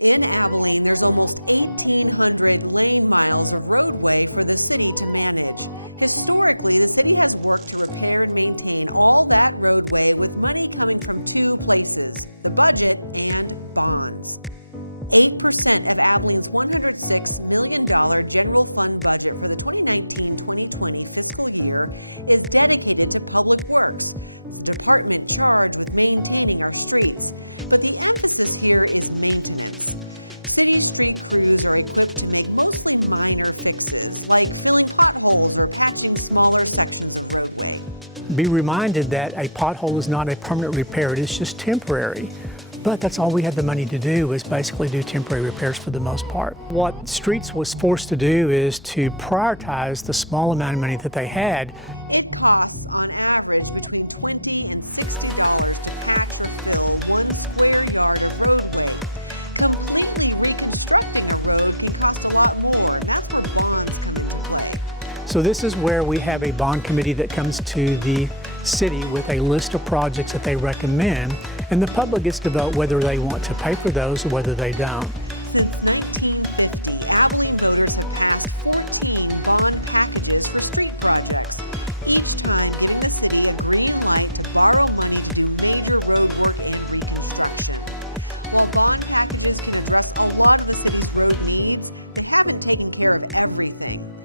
In Abilene, there's almost 1,800 lane miles of roadway for the city to manage. Historically, the city has worked to repair and maintain all that roadway with money coming from two places: the budget and bonds. 8% of Abilene's $106 million general fund budget for the 2019-2020 fiscal year is dedicated to public works. It's the department charged with maintaining our streets. But the emphasis here is maintenance. City street crews are equipped to make mostly minor fixes, like filling potholes or patching smaller sections of roadway. Be reminded that a pothole is not a permanent repair, it is just temporary. But that's all we had the money to do, is basically do temporary repairs for the most part. What Streets was forced to do is to prioritize the small amount of money that they had. It costs, on average, between $20 and $60 to patch or fill 1 square yard of roadway. Completely reconstructing a road can cost a lot more, and that's where bonds come into play. So this is where we have a bond committee that comes to the city with a list of projects that they recommend, and the public gets to vote whether they want to pay for those or whether they don't. Since 1950, Abilene voters have passed 14 bond packages for street projects, each time giving the city a green light to borrow money to do major road work and reconstruction. While bond packages can address a lot of the city's road needs, they haven't taken care of everything.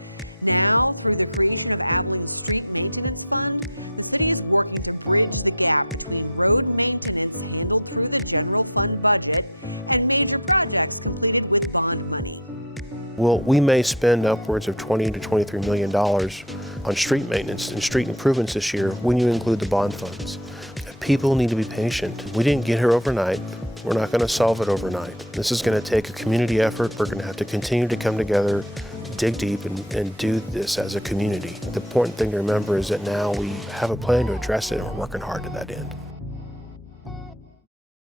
Now, through the creation of Abilene's Street Maintenance Fund, the city is working to bridge the gap between road maintenance handled through the general fund budget and major projects completed with bond money. Well, we may spend upwards of $20 to $23 million on street maintenance and street improvements this year when you include the bond funds. People need to be patient. We didn't get here overnight. We're not going to solve it overnight. This is going to take a community effort. We're going to have to continue to come together, dig deep, and do this as a community. The important thing to remember is that now we have a plan to address it, and we're working hard to that end.